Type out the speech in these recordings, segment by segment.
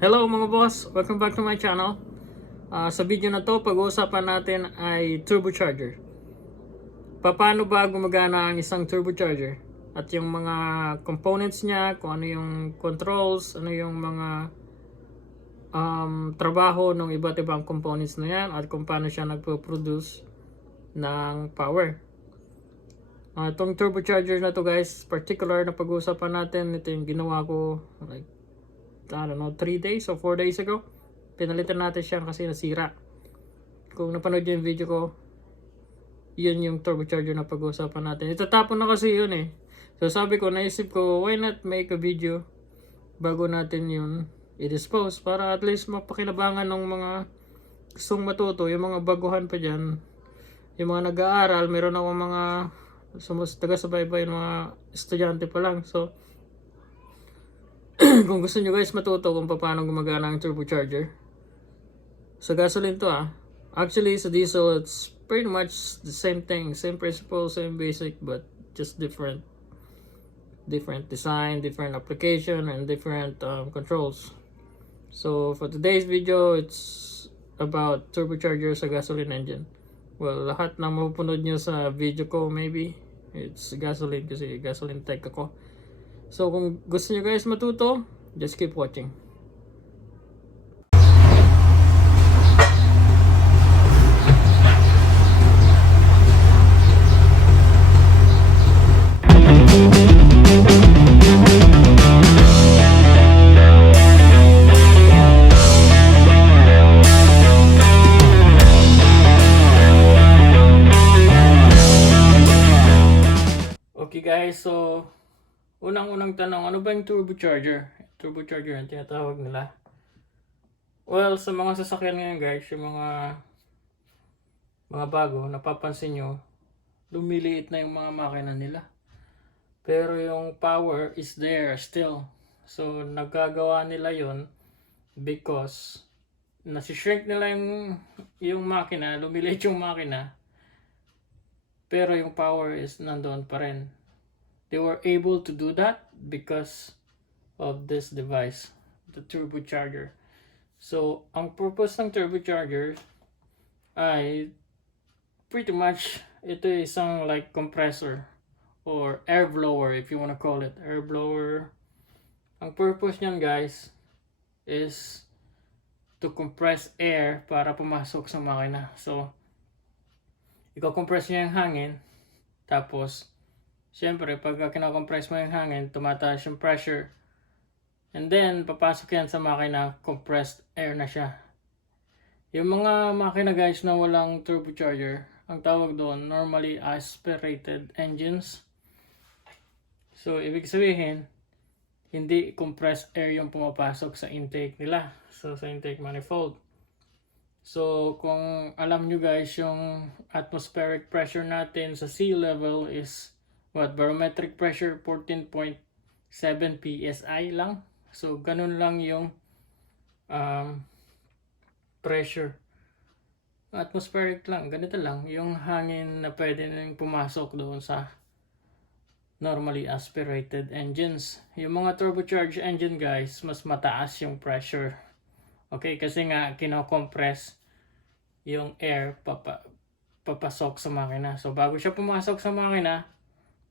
Hello mga boss! Welcome back to my channel. Sa video na to, pag-uusapan natin ay turbocharger. Paano ba gumagana ang isang turbocharger? At yung mga components niya, kung ano yung controls, ano yung mga trabaho ng iba't ibang components na yan, at kung paano siya nagpo-produce ng power. Itong turbocharger na to guys, particular na pag-uusapan natin, ito yung ginawa ko like I don't know, 3 days or 4 days ago. Pinalitan natin siya kasi nasira. Kung napanood yung video ko, yun yung turbocharger na pag-uusapan natin. Itatapon na kasi yun eh. So sabi ko, naisip ko, why not make a video bago natin yun i-dispose para at least mapakinabangan ng mga gustong matuto, yung mga baguhan pa dyan, yung mga nag-aaral. Meron ako mga taga-subaybay, mga estudyante pa lang. So kung gusto nyo guys matuto kung paano gumagana ang turbocharger, sa gasoline to actually sa diesel it's pretty much the same thing, same principle, same basic, but just different design, different application, and different controls. So for today's video, it's about turbocharger sa gasoline engine. Well, lahat na mapupunod nyo sa video ko maybe it's gasoline kasi gasoline tech ako. So kung gusto nyo guys matuto, just keep watching. Okay guys, so unang-unang tanong, ano ba yung turbocharger? Turbocharger ang tinatawag nila. Well, sa mga sasakyan ngayon guys, yung mga bago, napapansin nyo, lumiliit na yung mga makina nila. Pero yung power is there still. So, nagagawa nila yon because nasi-shrink nila yung makina, lumiliit yung makina, pero yung power is nandoon pa rin. They were able to do that because of this device, the turbocharger. So, ang purpose ng turbocharger ay pretty much ito isang like compressor or air blower if you want to call it air blower. Ang purpose niyan guys is to compress air para pumasok sa makina. So, i-compress niya yung hangin, tapos siyempre, pag kinakompress mo yung hangin, tumataas yung pressure. And then, papasok yan sa makina, compressed air na siya. Yung mga makina guys na walang turbocharger, ang tawag doon, normally aspirated engines. So, ibig sabihin, hindi compressed air yung pumapasok sa intake nila. So, sa intake manifold. So, kung alam nyo guys, yung atmospheric pressure natin sa sea level is barometric pressure 14.7 psi lang. So ganun lang yung pressure. Atmospheric lang, ganito lang yung hangin na pwede nang pumasok doon sa normally aspirated engines. Yung mga turbocharged engine guys, mas mataas yung pressure. Okay, kasi nga kino-compress yung air papasok sa makina. So bago siya pumasok sa makina,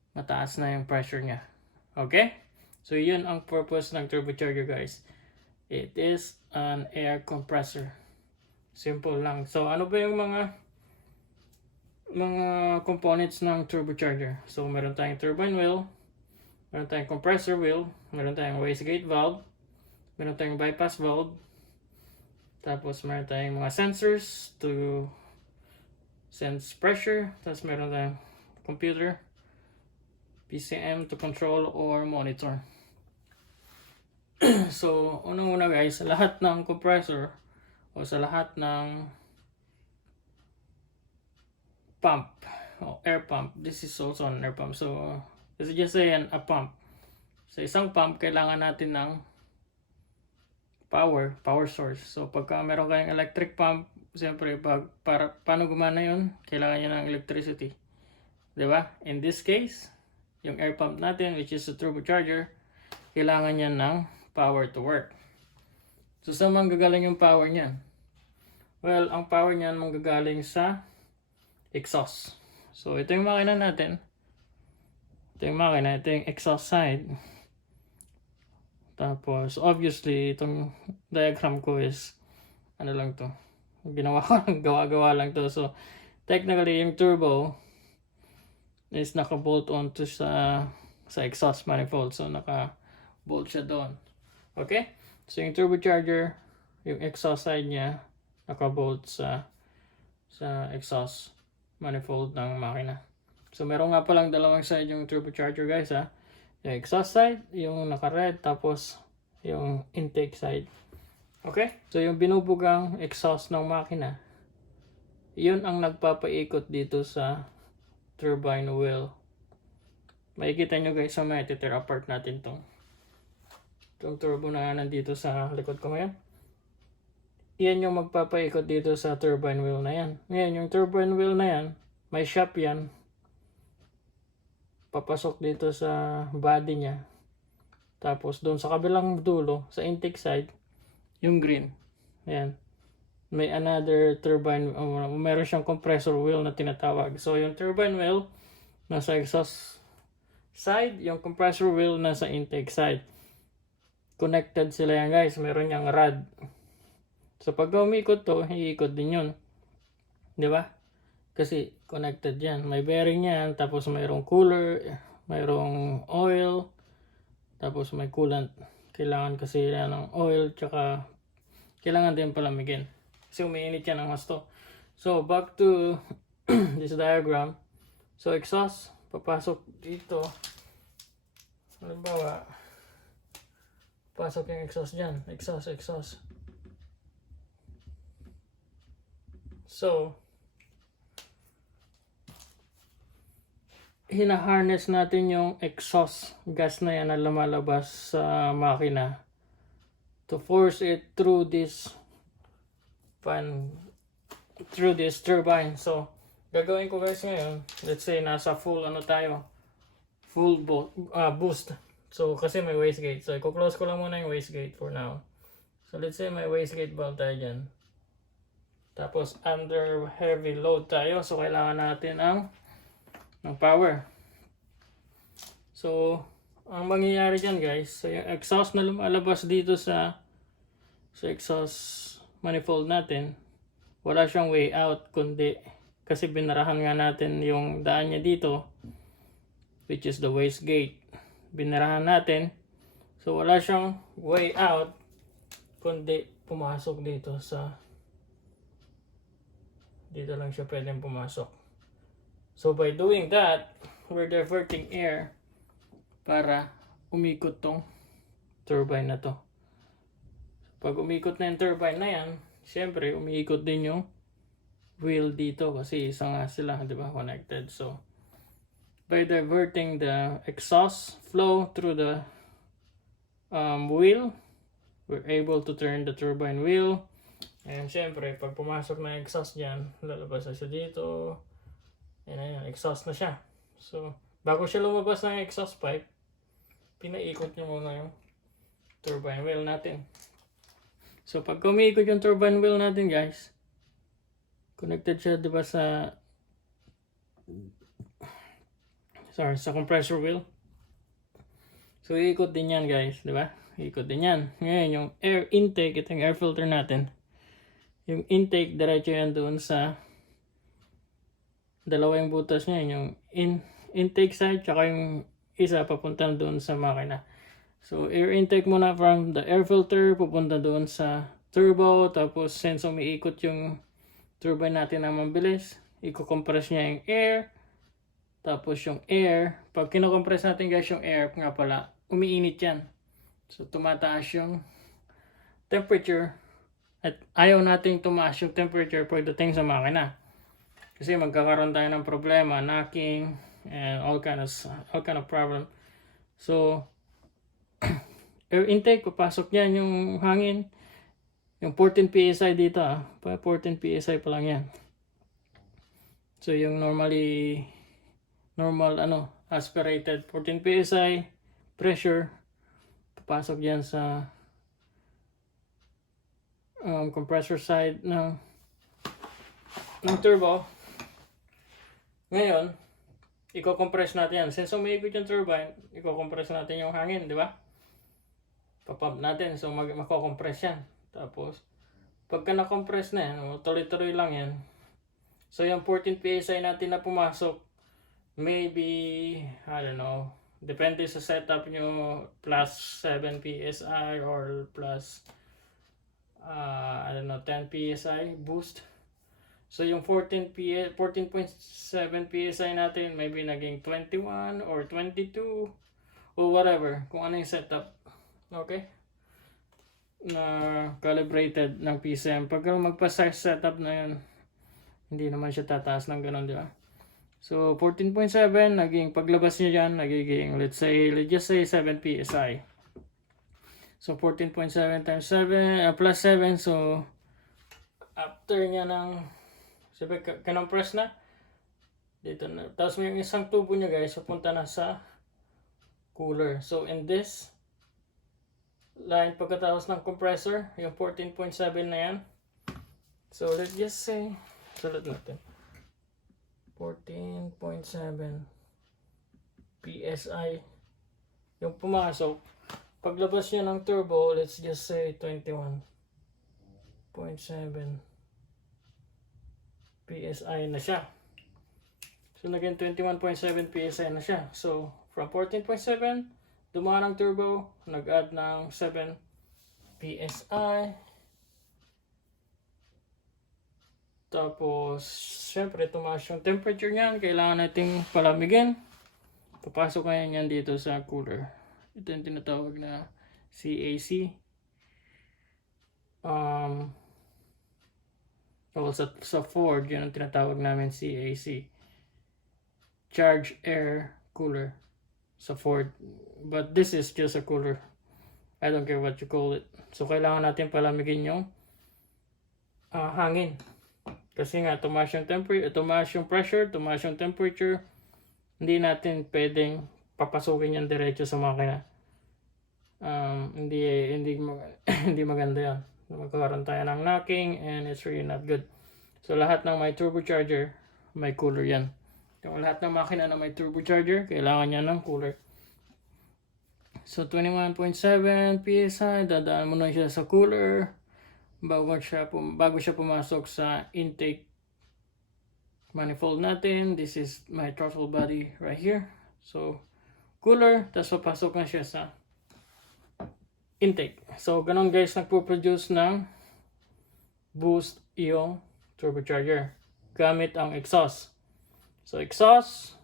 mataas na yung pressure niya. Okay? So, yun ang purpose ng turbocharger guys. It is an air compressor. Simple lang. So, ano ba yung mga components ng turbocharger? So, meron tayong turbine wheel, meron tayong compressor wheel, meron tayong wastegate valve, meron tayong bypass valve, tapos meron tayong mga sensors to sense pressure, tapos meron tayong computer, PCM to control or monitor. So, unang-una guys, sa lahat ng compressor o sa lahat ng pump o air pump, this is also an air pump. So, let's just say a pump. Sa isang pump, kailangan natin ng power source. So, pagka meron kayong electric pump, siyempre, paano gumana yun? Kailangan nyo ng electricity. Diba? In this case, yung air pump natin, which is a turbocharger, kailangan niya ng power to work. So saan manggagaling yung power niyan? Well, ang power niyan manggagaling sa exhaust. So ito yung makina natin. Ito yung makina, ito yung exhaust side. Tapos obviously itong diagram ko is ano lang to. Ginawa ko lang, gawa-gawa lang to. So technically yung turbo is naka-bolt onto sa exhaust manifold. So naka-bolt siya doon. Okay? So yung turbocharger, yung exhaust side niya naka-bolt sa exhaust manifold ng makina. So meron nga palang dalawang side yung turbocharger guys ha. Yung exhaust side, yung naka-red, tapos yung intake side. Okay? So yung binubugang exhaust ng makina, yun ang nagpapaikot dito sa turbine wheel. Makikita nyo guys sa may tear apart natin itong turbo na nandito sa likod ko ngayon. Yan yung magpapaikot dito sa turbine wheel na yan. Ngayon yung turbine wheel na yan, may shop yan. Papasok dito sa body niya. Tapos doon sa kabilang dulo, sa intake side, yung green. Ayan. May another turbine, meron siyang compressor wheel na tinatawag. So yung turbine wheel nasa exhaust side, yung compressor wheel nasa intake side. Connected sila yan guys, meron niyang rod. So pag umikot to, iikot din yun. Di ba? Kasi connected yan. May bearing yan, tapos mayroong cooler, mayroong oil, tapos may coolant. Kailangan kasi yan ng oil, tsaka kailangan din palamigin. Kasi umiinit yan ang husto. So back to this diagram. So exhaust, papasok dito. Halimbawa, pasok yung exhaust dyan. Exhaust. So, hina-harness natin yung exhaust gas na yan na lumalabas sa makina to force it through this turbine. So, gagawin ko guys ngayon, let's say nasa full boost. So, kasi may wastegate. So, i-close ko lang muna yung wastegate for now. So, let's say may wastegate valve tayo dyan. Tapos, under heavy load tayo. So, kailangan natin ng power. So, ang mangyayari dyan guys, so yung exhaust na lumalabas dito sa exhaust manifold natin, wala siyang way out kundi kasi binarahan nga natin yung daan niya dito, which is the wastegate. Binarahan natin. So, wala siyang way out kundi pumasok dito dito lang siya pwedeng pumasok. So by doing that, we're diverting air para umikot tong turbine na to. Pag umikot na yung turbine na yan, syempre umiikot din yung wheel dito kasi isa nga sila, di ba, connected. So by diverting the exhaust flow through the wheel, we're able to turn the turbine wheel. And syempre, pag pumasok na yung exhaust dyan, lalabas na siya dito. Ayan, exhaust na siya. So, bago siya lumabas ng exhaust pipe, pinaikot nyo muna yung turbine wheel natin. So, pag umiikot yung turbine wheel natin guys, connected siya diba sa compressor wheel. So, iikot din yan guys, diba? Iikot din yan. Ngayon, yung air intake, ito yung air filter natin. Yung intake, diretso yan doon sa dalawa yung butas niya. Yung intake side, tsaka yung isa papunta doon sa makina. So, air intake muna from the air filter, pupunta doon sa turbo. Tapos, since umiikot yung turbine natin na mabilis, i-compress niya yung air. Tapos, yung air, pag kinocompress natin guys yung air, nga pala, umiinit yan. So, tumataas yung temperature. At ayaw nating tumaas yung temperature pagdating sa makina. Kasi magkakaroon tayo ng problema, knocking, and all kind of problem. So, air intake, papasok niyan yung hangin. Yung 14 PSI dito, 14 PSI pa lang yan. So, yung normal aspirated 14 PSI pressure, papasok yan sa compressor side ng turbo. Ngayon, i-compress natin yan. Since umiikot yung turbine, i-compress natin yung hangin, di ba? Papump natin, so mako-compress yan. Tapos, pagka na-compress na yan, tuloy-tuloy lang yan. So, yung 14 PSI natin na pumasok, maybe, I don't know, depende sa setup nyo, plus 7 PSI or plus, I don't know, 10 PSI boost. So, yung 14.7 PSI natin, maybe naging 21 or 22 or whatever, kung ano yung setup. Okay? Na calibrated ng PCM. Pag magpa-size setup na yun, hindi naman siya tataas ng ganun, di ba? So, 14.7, naging paglabas niya dyan, nagiging, let's just say 7 PSI. So, 14.7 times 7, plus 7, so, after niya ng, sabi, kinompress na, dito na. Tapos may yung isang tubo niya guys, pupunta na sa cooler. So, in this line, pagkatapos ng compressor, yung 14.7 na yan. So, let's just say, sulat natin. 14.7 PSI yung pumasok. Paglabas niya ng turbo, let's just say 21.7 PSI na siya. So, naging 21.7 PSI na siya. So, from 14.7, dumaan ang turbo, nag-add ng 7 PSI. Tapos, syempre, tumaas yung temperature niyan. Kailangan nating palamigin. Papasok ngayon yan dito sa cooler. Ito yung tinatawag na CAC. Sa Ford, yun ang tinatawag namin CAC. Charge Air Cooler. Sa Ford. But this is just a cooler. I don't care what you call it. So, kailangan natin palamigin yung hangin. Kasi nga, tumaas yung pressure, tumaas yung temperature. Hindi natin pwedeng papasukin yan diretso sa makina. Hindi maganda yan. Magkakaroon tayo ng knocking and it's really not good. So, lahat ng may turbocharger, may cooler yan. Yung lahat ng makina na may turbocharger, kailangan niya ng cooler. So, 21.7 PSI, dadaan mo na siya sa cooler bago siya pumasok sa intake manifold natin. This is my throttle body right here. So, cooler, tapos papasok na siya sa intake. So, ganun guys, nagpo-produce ng boost yung turbocharger gamit ang exhaust. So, exhaust,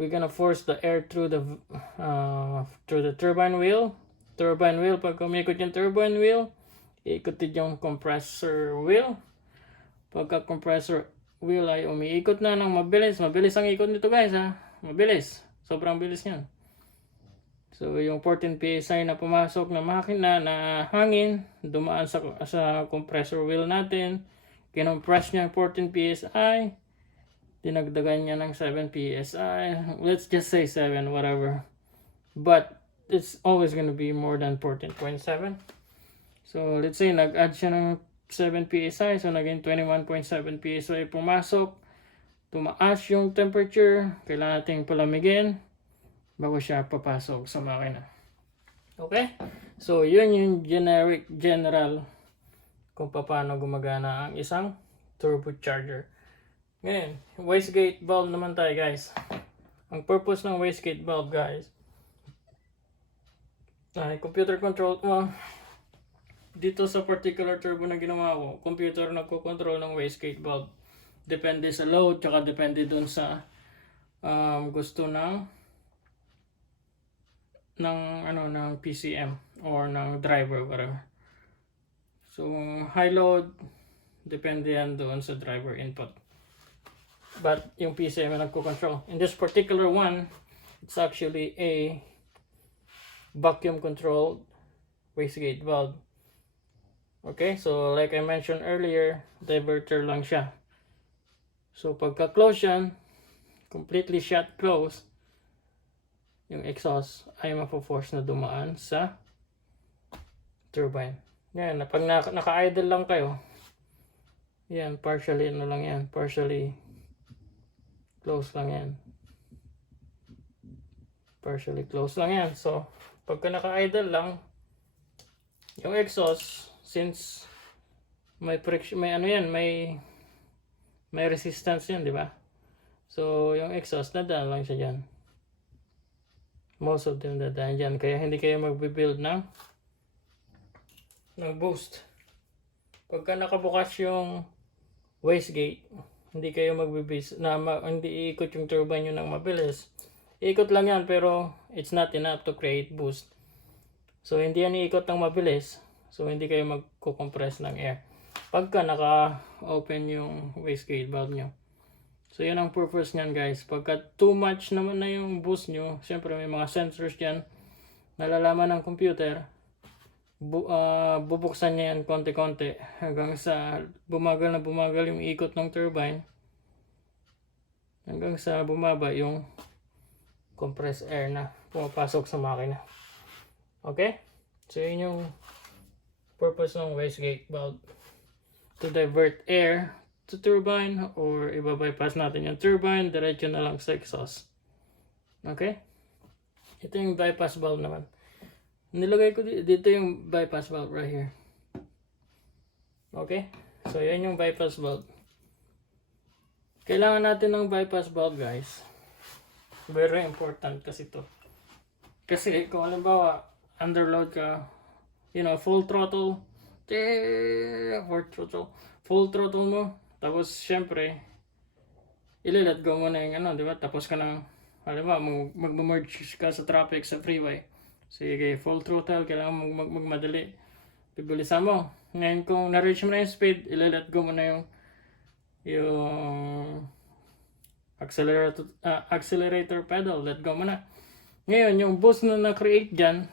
we're gonna force the air through the turbine wheel. Turbine wheel, pag umikot yung turbine wheel, iikot yung compressor wheel. Pagka compressor wheel ay umiikot na ng mabilis. Mabilis ang ikot nito guys ha. Mabilis. Sobrang bilis niyan. So yung 14 PSI na pumasok na makina na hangin, dumaan sa compressor wheel natin. Kinompress niya 14 PSI. Dinagdagan niya ng 7 PSI. Let's just say 7, whatever. But it's always gonna be more than 14.7. So, let's say, nag-add siya ng 7 PSI. So, naging 21.7 PSI pumasok. Tumaas yung temperature. Kailangan nating palamigin bago siya papasok sa makina. Okay? So, yun yung general kung paano gumagana ang isang turbocharger. Ngayon, wastegate valve naman tayo guys. Ang purpose ng wastegate valve guys, ay computer controlled mo. Dito sa particular turbo na ginawa ko, computer nagko-control ng wastegate valve. Depende sa load, tsaka depende dun sa gusto ng PCM or ng driver, whatever. So, high load, depende yan doon sa driver input. But yung PCM na nagko-control. In this particular one, it's actually a vacuum controlled wastegate valve. Okay, so like I mentioned earlier, diverter lang siya. So pagka-close yan, completely shut close, yung exhaust ay mapo-force na dumaan sa turbine. Yan, pag naka-idle lang kayo, yan, partially ano lang yan, partially close lang yan. Partially close lang yan. So, pagka naka-idle lang, yung exhaust, since may friction, may ano yan, may resistance yan, di ba? So, yung exhaust, dadaan lang siya dyan. Most of them dadaan dyan. Kaya hindi kayo magbe-build ng boost. Pagka nakabukas yung wastegate, hindi kayo magbe-boost na hindi iikot yung turbine nyo ng mabilis. Iikot lang yan, pero it's not enough to create boost. So, hindi yan iikot ng mabilis. So, hindi kayo magkukompress ng air pagka naka-open yung wastegate valve nyo. So, yan ang purpose nyan, guys. Pagka too much naman na yung boost nyo, syempre may mga sensors dyan, nalalaman ng computer, bubuksan niya yan konti-konti hanggang sa bumagal na bumagal yung ikot ng turbine, hanggang sa bumaba yung compressed air na pumapasok sa makina. Okay? So, yun yung purpose ng wastegate valve. To divert air to turbine, or iba-bypass natin yung turbine, diretso na lang sa exhaust. Okay? Ito yung bypass valve naman. Nilagay ko dito yung bypass valve right here. Okay? So, yan yung bypass valve. Kailangan natin ng bypass valve, guys. Very important kasi to. Kasi kung halimbawa, underload ka, full throttle, full throttle mo, tapos syempre, ililet go mo na yung di ba? Tapos ka ng, halimbawa, mag-merge ka sa traffic sa freeway. Sige, full throttle, kailangan magmadali. Bibilisan mo. Ngayon kung na-reach mo na yung speed, ililet go mo na yung accelerator pedal, let go mo na. Ngayon, yung boost na na-create dyan,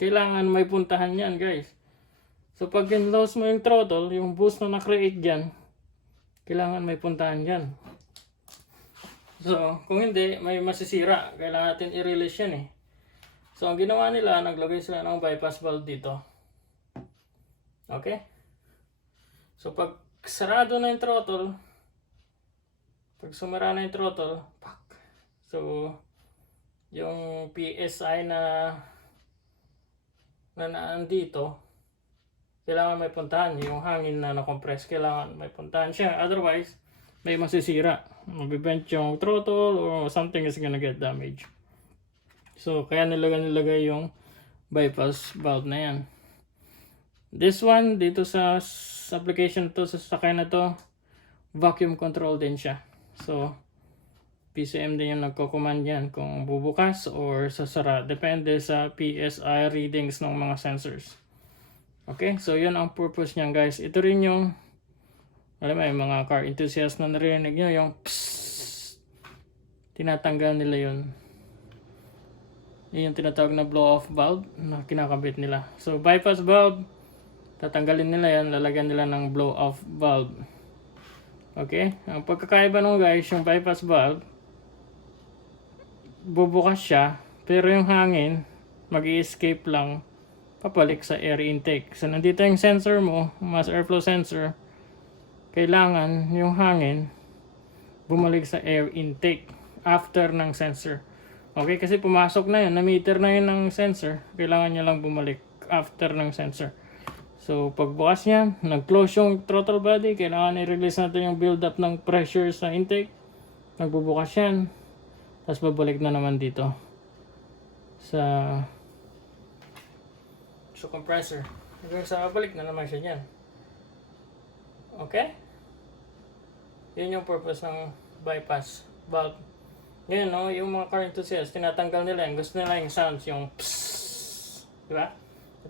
kailangan may puntahan yan, guys. So, pag in-loss mo yung throttle, yung boost na na-create dyan, kailangan may puntahan dyan. So, kung hindi, may masisira. Kailangan natin i-release yan So, ang ginawa nila, naglagay sila ng bypass valve dito. Okay? So, pag sarado na yung throttle, pag sumara na yung throttle, so, yung PSI na naandito, kailangan may puntahan. Yung hangin na na-compress, kailangan may puntahan siya. Otherwise, may masisira. Mabibent yung throttle or something is gonna get damaged. So, kaya nilagay yung bypass valve na yan. This one, dito sa application to, sa sakay na to, vacuum control din siya. So, PCM din yung nagko-command yan kung bubukas or sasara. Depende sa PSI readings ng mga sensors. Okay, so yun ang purpose niyan, guys. Ito rin yung, alam mo, yung mga car enthusiasts na narinig nyo, yung psst, tinatanggal nila yun. Yun yung tinatawag na blow-off valve na kinakabit nila. So, bypass valve, tatanggalin nila yan, lalagyan nila ng blow-off valve. Okay, ang pagkakaiba nung, guys, yung bypass valve, bubukas siya, pero yung hangin, mag-i-escape lang papalik sa air intake. So, nandito yung sensor mo, mass airflow sensor. Kailangan yung hangin bumalik sa air intake after ng sensor. Okay, kasi pumasok na yun, na-meter na yun ng sensor. Kailangan niya lang bumalik after ng sensor. So, pagbukas niya, nag-close yung throttle body, kailangan i-release natin yung build-up ng pressure sa intake. Nagbubukas yan, tapos babalik na naman dito sa compressor. Hanggang sa balik na naman siya dyan. Okay? Yun yung purpose ng bypass valve. Ngayon, yung mga car enthusiasts, tinatanggal nila yan. Gusto nila yung sounds, yung psss. Diba?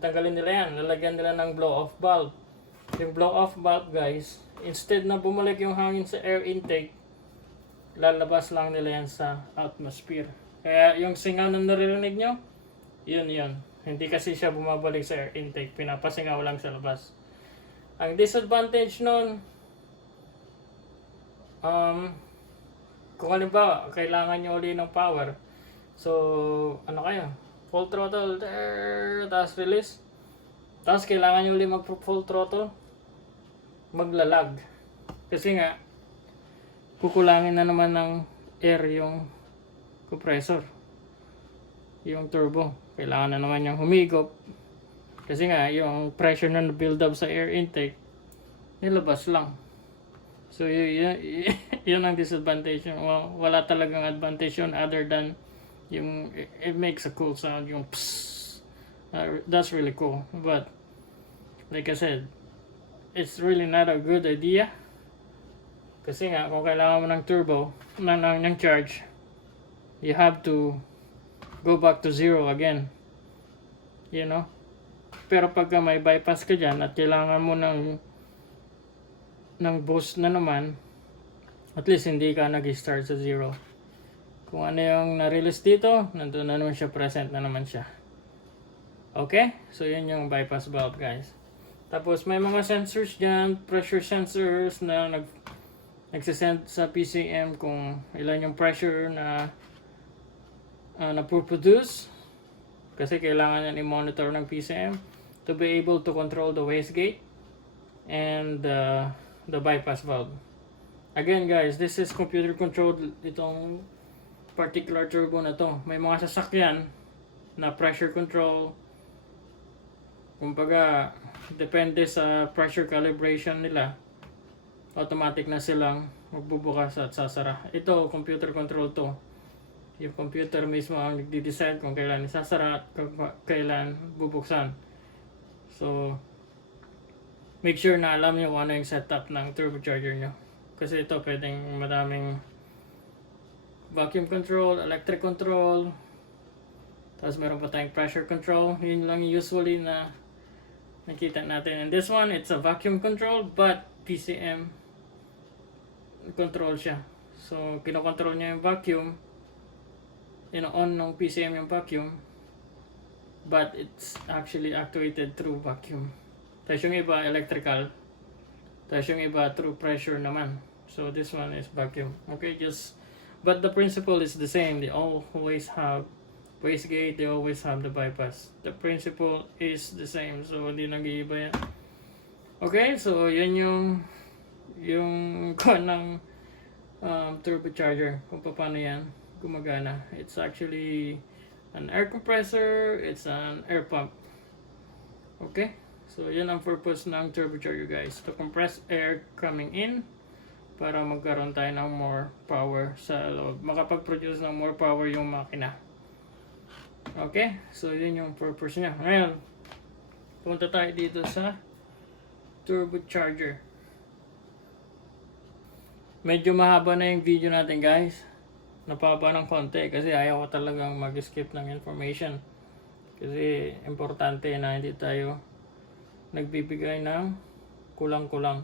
Tatanggalin nila yan. Lalagyan nila ng blow-off valve. Yung blow-off valve, guys, instead na bumalik yung hangin sa air intake, lalabas lang nila yan sa atmosphere. Kaya yung singaw na naririnig nyo, yun. Hindi kasi siya bumabalik sa air intake. Pinapasingaw lang sa labas. Ang disadvantage nun, kung halimbawa, kailangan nyo uli ng power. So, ano kayo? Full throttle, tapos release. Tapos kailangan nyo ulit mag full throttle, maglalag. Kasi nga, kukulangin na naman ng air yung compressor. Yung turbo. Kailangan na naman yung humigop. Kasi nga, yung pressure na build up sa air intake, nilabas lang. So, yun ang disadvantage. Well, wala talagang advantage yun other than yung, it makes a cool sound. Yung psss. That's really cool. But, like I said, it's really not a good idea. Kasi nga, kung kailangan mo ng turbo, ng charge, you have to go back to zero again. You know? Pero pagka may bypass ka dyan at kailangan mo ng boost na naman, at least hindi ka nag-start sa zero. Kung ano yung na-release dito, nandun na naman siya, present na naman siya. Okay? So, yun yung bypass valve, guys. Tapos, may mga sensors dyan, pressure sensors na nagsisend sa PCM kung ilan yung pressure na na-produce. Kasi kailangan yan i-monitor ng PCM to be able to control the wastegate and the bypass valve. Again guys, this is computer controlled, itong particular turbo na to. May mga sasakyan na pressure control, kumbaga depende sa pressure calibration nila, automatic na silang magbubukas at sasara. Ito computer control to. Yung computer mismo ang nagde-decide kung kailan isasara at kailan bubuksan. So, make sure na alam nyo kung ano yung setup ng turbocharger nyo. Kasi ito pwedeng madaming vacuum control, electric control, tapos meron pa tayong pressure control. Yun lang usually na nakita natin. And this one, it's a vacuum control but PCM control siya. So, kinokontrol niya yung vacuum, on ng PCM yung vacuum, but it's actually actuated through vacuum. Tapos yung iba electrical, tapos yung iba through pressure naman. So this one is vacuum. Okay, but the principle is the same. They always have wastegate, they always have the bypass. The principle is the same, so hindi nag-iiba yan. Okay, so yan yung kuha ng turbocharger, kung paano yan gumagana. It's actually an air compressor, it's an air pump. Okay, so yan ang purpose ng turbocharger guys, to compress air coming in para magkaroon tayo ng more power sa loob, makapag-produce ng more power yung makina. Okay, so yun yung purpose niya. Ngayon, punta tayo dito sa turbocharger. Medyo mahaba na yung video natin guys, napaba ng konti kasi ayaw ko talagang mag-skip ng information. Kasi importante na hindi tayo nagbibigay ng kulang-kulang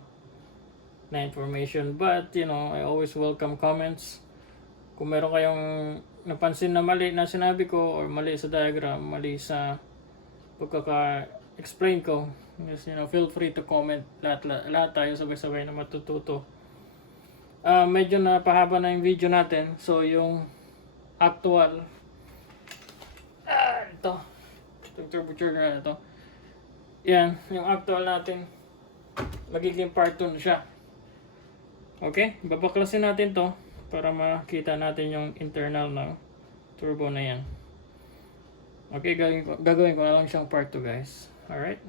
na information. But, I always welcome comments. Kung meron kayong napansin na mali na sinabi ko, or mali sa diagram, mali sa pagkaka-explain ko, just, feel free to comment. Lahat tayo sabay-sabay na matututo. Medyo napahaba na yung video natin. So, yung actual itong turbocharger na ito, yan, yung actual natin magiging part 2 na siya. Okay, babaklasin natin to para makita natin yung internal ng turbo na yan. Okay, gagawin ko na lang siyang part 2 guys. Alright.